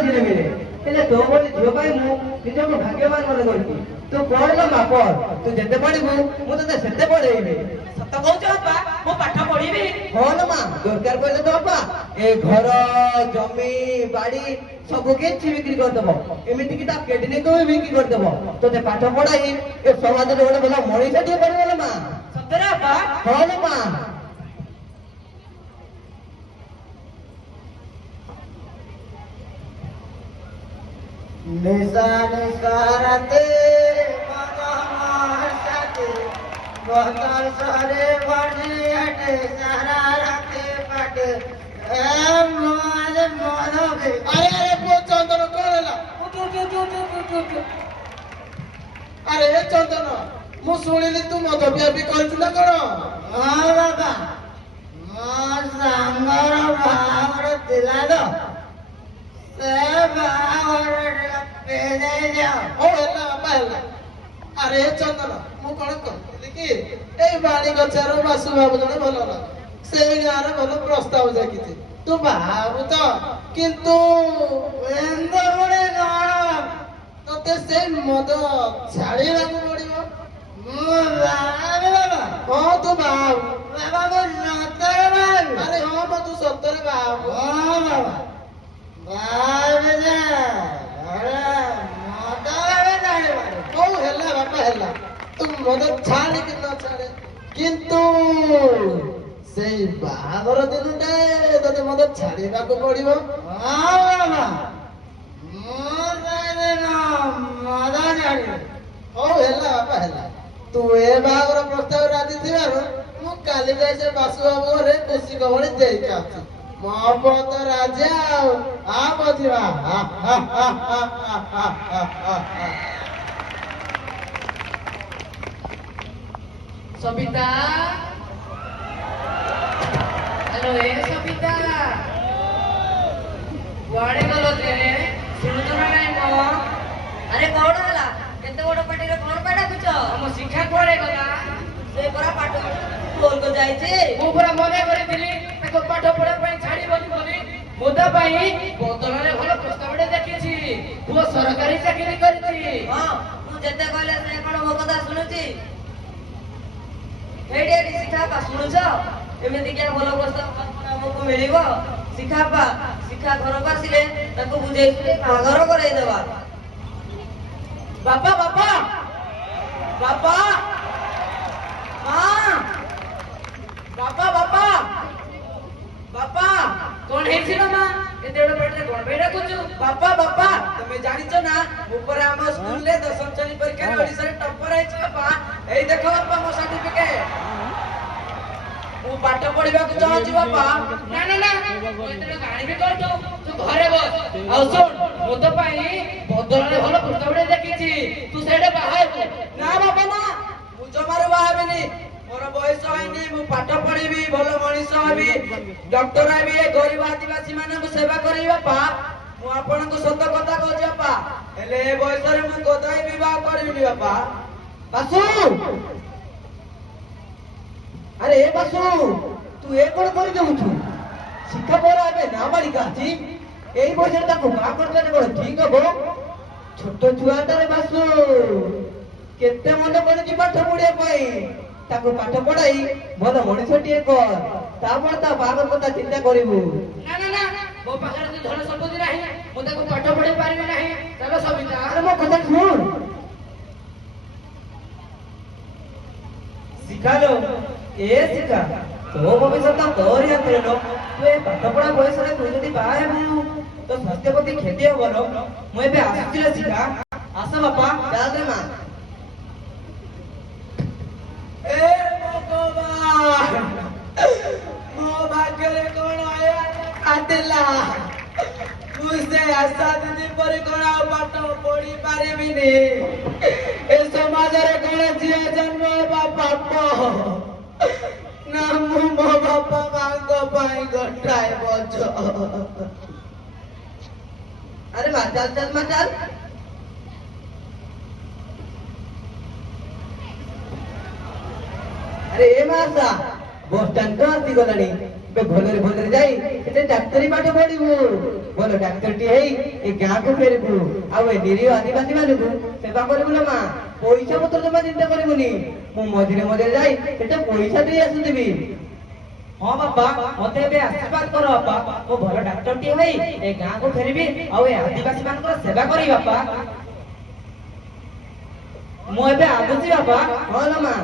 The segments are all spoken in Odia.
ମଝିରେ ମିଳେ। ହେଲେ ତୋ ଭଳି ଝିଅ ପାଇଁ ମୁଁ ନିଜକୁ ଭାଗ୍ୟବାନ ମନେ କରୁଛି। ତୁ ପଢିଲ ମା ପଢ, ତୁ ଯେତେ ପଢିବୁ ମୁଁ ତତେ ସେତେ ପଢେଇବି। ସତ କହୁଛ ବାପା, ମୁଁ ପାଠ ପଢିବି। ହଁ ଲୋ ମା, ଦରକାର ପଇଲେ ତ ବାପା ଏ ଘର ଜମି ବାଡି ସବୁ କିଛି ବିକ୍ରି କରିଦବ, ଏମିତିକି ତା କିଡନୀକୁ ବି ବିକ୍ରି କରିଦବ, ତୋତେ ପାଠ ପଢାଇ ଏ ସମାଜରେ ଗୋଟେ ଭଲ ମଣିଷ ଟିକେ କରିବ ଲୋ ମା। ସତରେ ବାପା? ହଁ ଲୋ ମା। निशा निशारते मगमासते बतर सरे बने अटे सारा राते पटे ए मोद मोदबे। अरे अरे पुଅ ଚନ୍ଦନ କଣ ହେଲା? ଆରେ ଏ ଚନ୍ଦନ, ମୁଁ ଶୁଣିଲି ତୁ ମଦ ପିଆପି କରୁଛୁ ନା କଣ? ହଁ ବାବା, ମୋ ସାଙ୍ଗର ବାହାଘର ଥିଲା ତ, ସେ ବାହାଘରରେ ହଉ ହେଲା ବାପା ହେଲା। ଆରେ ଏ ଚନ୍ଦନ, ମୁଁ କଣ କହୁଥିଲି କି ଏଇ ବାଣୀ ଗଛର ବାସୁ ବାବୁ ଜଣେ ଭଲ ନା, ସେଇ ଗାଁରେ ଭଲ ପ୍ରସ୍ତାବ ଦେଖିଛି, ତୁ ବାହାବୁ ତ? କିନ୍ତୁ ତତେ ସେଇ ମଦ ଛାଡ଼ିବାକୁ ପଡିବ। ମୁଁ ବାହାବି ବାବା। ହଁ ତୁ ବାହାବୁ। ବାବା ମୁଁ ସତରେ ବାହାବି। ଆରେ ହଁ ମ, ତୁ ସତରେ ବାହାବୁ। ହଁ ବାବା ବାହାବି ଯେ ମଦ ଏବେ ଜାଣିପାରୁ। ହଉ ହେଲା ବାପା ହେଲା, ତୁ ମଦ ଛାଡେ କି ନ ଛାଡେ, କିନ୍ତୁ ସେଇ ବାହାଘର ଦିନଟା ତତେ ମଦ ଛାଡିବାକୁ ପଡିବ। ହଁ ବାବା, ମୁଁ ସେଦିନ ମଦ ଛାଡ଼ିବି। ହଉ ହେଲା ବାପା ହେଲା, ତୁ ଏ ବାହାଘର ପ୍ରସ୍ତାବ ରାଜି ଥିବାରୁ ମୁଁ କାଲି ଯାଇ ସେ ବାସୁ ବାବୁ ଘରେ ଖୁସି ଖବର ଦେଇକି ଆସୁଛି। ମୋ ପୁଅ ତ ରାଜା ଆଉ ଆ ବଜିବା। ସବିତା, ହ୍ୟାଲୋ ଏ ସବିତା, କୁଆଡେ ଗଲ ଯେ? ଶୁଣୁଛ ନା ନାଇଁ ମୋ? ଆରେ କଣ ହେଲା? କେତେ ବଡ ପାଟିରେ କଣ ପାଇଁ ଡାକୁଛ? ଆମ ଶିକ୍ଷା କୁଆଡେ ଗଲା? ସେ ପରା ପାଠ ସ୍କୁଲକୁ ଯାଇଛି। ମୁଁ ପୁରା ମନେ କରିଥିଲି ତାକୁ ପାଠ ପଢିବା ପାଇଁ ଛାଡିବନି ବୋଲି। ମୁଁ ତା ପାଇଁ ବଦଳରେ ଭଲ ପ୍ରସ୍ତାବଟେ ଦେଖିଛି। ପୁଅ ସରକାରୀ ଚାକିରି କରିଛି। ହଁ, ମୁଁ ଯେତେ କହିଲେ ସେ କଣ ମୋ କଥା ଶୁଣୁଛି? ଏଇଠି ଏଇଠି ଶିଖାପା, ଶୁଣୁଛ? ଏମିତିକା ଭଲ ପ୍ରସ୍ତାବ ଆମକୁ ମିଳିବ। ଶିଖାପା, ଶିଖା ଘରକୁ ଆସିଲେ ତାକୁ ବୁଝେଇକି ବାହାଘର କରେଇଦେବା। ବାପା ବାପା ବାପା, ମା, ବାପା ବାପା ବାପା, କଣ ହେଇছিল ମା? ଏତେ ବଡ ପାଟିରେ କଣ ପାଇଁ ଡାକୁଛୁ? ବାପା ବାପା, ତମେ ଜାଣିଛ ନା ମୁଁ ପରା ଆମ ସ୍କୁଲରେ ଦଶମ ଶ୍ରେଣୀ ପରୀକ୍ଷାରେ ଓଡ଼ିଶାରେ ଟପର ହେଇଛି ବାପା। ଏଇ ଦେଖ ବାପା ମୋ ସାର୍ଟିଫିକେଟ। ମୁଁ ପାଠ ପଢିବାକୁ ଚାହୁଁଛି ବାପା। ନା ନା ନା, ମୁଁ ଏତେ ଜାଣିବି କୋଉଠୁ? ତୁ ଘରେ ବସ। ଆଉ ଶୁଣ, ମୁଁ ତ ପାଇଁ ବଦଳରେ ଭଲ ପ୍ରସ୍ତାବଟେ ଦେଖିଛି, ତୁ ସେଇଟା ବାହା ହେବୁ। ନା ବାପା ନା, ମୁଁ ଜମାରୁ ବାହା ହେବିନି। ମୋର ବୟସ ହେଇନି, ମୁଁ ପାଠ ପଢିବି, ଭଲ ମଣିଷ ହେବି, ଡକ୍ଟର ହେବି, ଏ ଗରିବ ଆଦିବାସୀ ମାନଙ୍କୁ ସେବା କରିବି ବାପା। ମୁଁ ଆପଣଙ୍କୁ ସତ କଥା କହୁଛି ବାପା, ହେଲେ ଏ ବୟସରେ ମୁଁ ଗୋଦାଇ ବିବାହ କରିବିନି ବାପା। ବାସୁ, ଆରେ ଏ ବାସୁ, ତୁ ଏ କଣ କରିଦେଉଛୁ? ଶିକ୍ଷା ପରେ ଏବେ ନାବାଳିକା ଅଛି, ଏଇ ବୟସରେ ତାକୁ ବାହା କରିଦେଲେ କଣ ଠିକ ହବ? ଛୋଟ ଛୁଆଟାରେ ବାସୁ, କେତେ ମନେ ପଡୁଛି ପାଠ ପଢିବା ପାଇଁ। ତାକୁ ପାଠ ପଢାଇ ଭଲ ମଣିଷଟିଏ କର, ତାପରେ ତା ବାହାଘର କଥା ଚିନ୍ତା କରିବୁ। ନା ନା ନା, ମୋ ପାଖରେ ତ ଧନ ସମ୍ପତ୍ତି ନାହିଁ, ମୁଁ ତାକୁ ପାଠ ପଢେଇ ପାରିବି ନାହିଁ। ଚାଲ ସବିତା। ଆରେ ମୋ କଥା ଶୁଣ। ଶିଖାଲୋ, ଏ ଶିଖା, ତୋ ଭବିଷ୍ୟତ ତୋରି ହାତରେ ଲୋ। ତୁ ଏ ପାଠ ପଢା ବୟସରେ ତୁ ଯଦି ବାହା ହେବୁ ତ ସ୍ୱାସ୍ଥ୍ୟ ପ୍ରତି କ୍ଷତି ହବ ଲୋ। ମୁଁ ଏବେ ଆସୁଛି ରେ ଶିଖା। ଆସ ବାପା, ଚାଲେ ମା। ଏ ଭଗବାନ, ମୋ ଭାଗ୍ୟରେ କଣ ଆଥିଲା? ମୁଁ ସେ ଆଶା ଦିଦି ପରି କଣ ଆଉ ପାଠ ପଢି ପାରିବିନି? ଏ ସମାଜରେ କଣ ଝିଅ ଜନ୍ମ ହେବା ପାପ? ନା ମୁଁ ମୋ ବାପା ମାଙ୍କ ପାଇଁ ଗୋଟାଏ ବୋଝ। ଆରେ ମା ଚାଲ ଚାଲ ମା ଚାଲ। ଆରେ ଏ ମାସା, ବସ୍ ଷ୍ଟାଣ୍ଡ ତ ଆସିଗଲାଣି। ଏବେ ଭଲରେ ଭଲରେ ଯାଇ ଏତେ ଡାକ୍ତରୀ ପାଠ ପଢିବୁ, ଭଲ ଡାକ୍ତରଟି ହେଇ ଏ ଗାଁକୁ ଫେରିବୁ, ଆଉ ଏ ନିରୀହ ଆଦିବାସୀ ମାନଙ୍କୁ ସେବା କରିବୁ ଲୋ ମା। ପଇସା ପତ୍ର ଜମା ଚିନ୍ତା କରିବୁନି, ମୁଁ ମଝିରେ ମଝିରେ ଯାଇ ସେଟା ପଇସା ଦେଇ ଆସୁଥିବି। ହଁ ବାପା, ମତେ ଏବେ ଆଶୀର୍ବାଦ କର ବାପା, ମୁଁ ଭଲ ଡାକ୍ତରଟିଏ ହୋଇ ଏ ଗାଁକୁ ଫେରିବି ଆଉ ଏ ଆଦିବାସୀ ମାନଙ୍କର ସେବା କରିବି ବାପା। ମୁଁ ଏବେ ଆସୁଛି ବାପା। ହଁ ଲୋ ମା।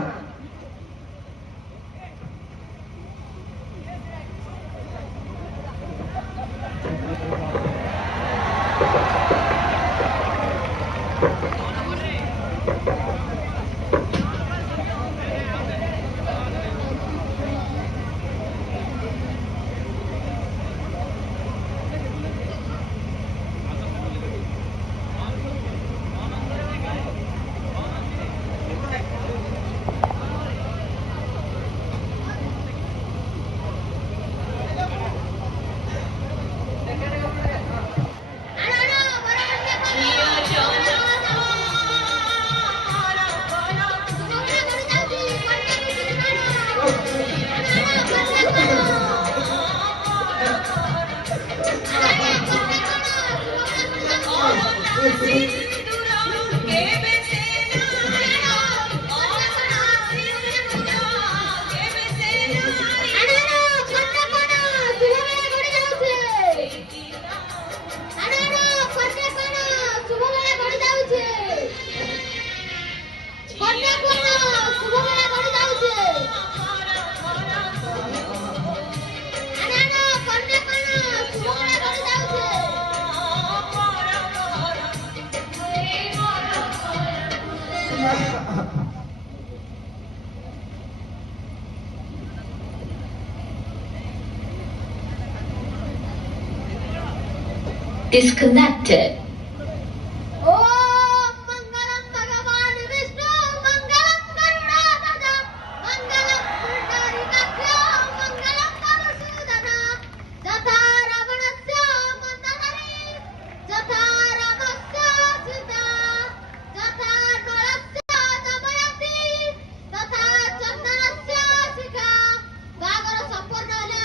Disconnected. ओम मंगलम भगवान विष्णु मंगलम करुणानद मंगलम पुंडरीकाक्ष मंगलम मधुसूदन यथा रावणस्य मन्दहरि यथा रामस्य सीता यथा नळस्य दमयन्ती तथा चन्दनस्य शिखा बागर संपूर्ण हेले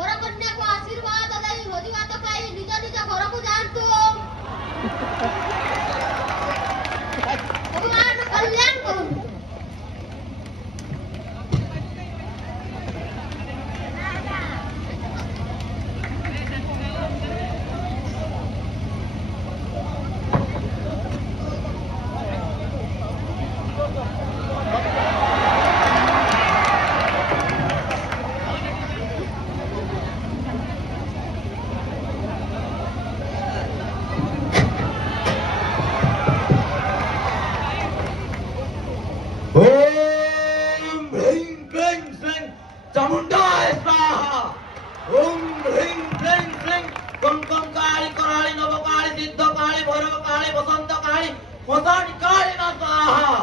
वरकन्या को आशीर्वाद देई भोजिभात खाई निज निज घर को जान्तु भगवान कल्याण करूं। ओम ह्रीं क्लीं श्रीं चामुण्डाय स्वाहा। ओम ह्रीं क्लीं श्रीं कं कं काली कराली नवकाली सिद्धकाली भैरवकाली बसन्तकाली मसाणी काली न स्वाहा।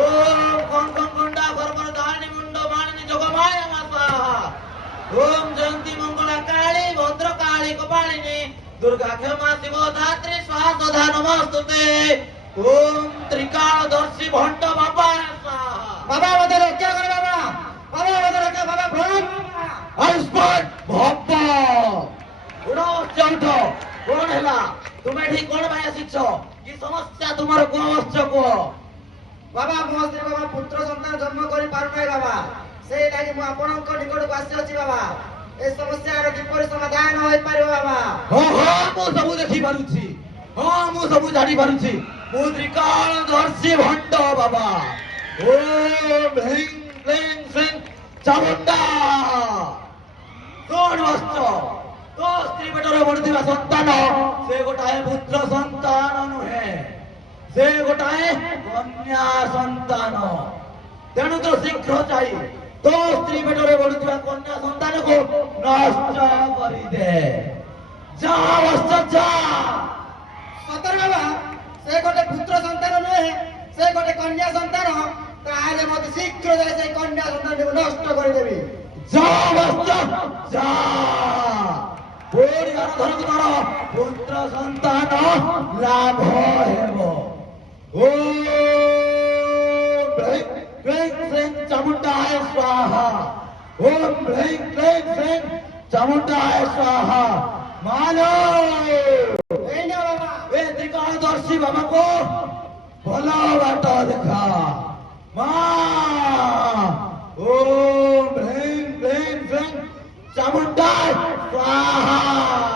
ओम कं कं कुण्डा गर्भधारिणी मुण्ड मालिनी जोगमाया न स्वाहा। ओम जयन्ती मंगला काली भद्रकाली कपालिनी दुर्गा क्षमा शिवधात्री स्वाहा सदा नमस्तुते। ओम त्रिकालदर्शी भट्ट बाबा स्वाहा। बाबा मते रक्षा कर बाबा, बाबा मते रक्षा बाबा प्रणाम। आयुष्मान बाबा उठो उठो कौन है तुम्हें ठीक कौन भाई आसिछ कि समस्या तुम्हार कौन आवश्यक बाबा मो स्त्री बाबा पुत्र संतान जन्म करि पारु नै बाबा, सेई लागि मु आपनक निकट को आसी अछि बाबा। ए समस्या रो किपरि समाधान होई पारिबो बाबा? हाँ हाँ मु सब देखी पारुछि, हाँ मु सब जानी पारुछि। मु त्रिकालदर्शी भट्ट बाबा। ओम ह्रीं क्लीं श्रीं चामुण्डा। कौन बसछ तो स्त्री पेटर बढुथिबा संतान से गोटाए पुत्र संतान नुहे, से गोटाए कन्या संतान। तेणु तो शीघ्र जाई तो स्त्री पेटर बढुथिबा कन्या संतान को नष्ट करिदे। जा बसछ जा। सतर बाबा से गोटे पुत्र संतान नुहे, से गोटे कन्या संतान, ताहाले मते शीघ्र जाय से कन्या संतान को नष्ट करि देबी। जा बसछ जा। परिवार धन द्वारा पुत्र संतान लाभ हेबो। ओम ह्रीं क्लीं श्रीं चामुण्डाय स्वाहा। ओम ह्रीं क्लीं श्रीं चामुंडाय स्वाहा मानो ए त्रिकालदर्शी बाबा को भला बाट देखा मां ओम ह्रीं क्लीं श्रीं चामुंडाय स्वाहा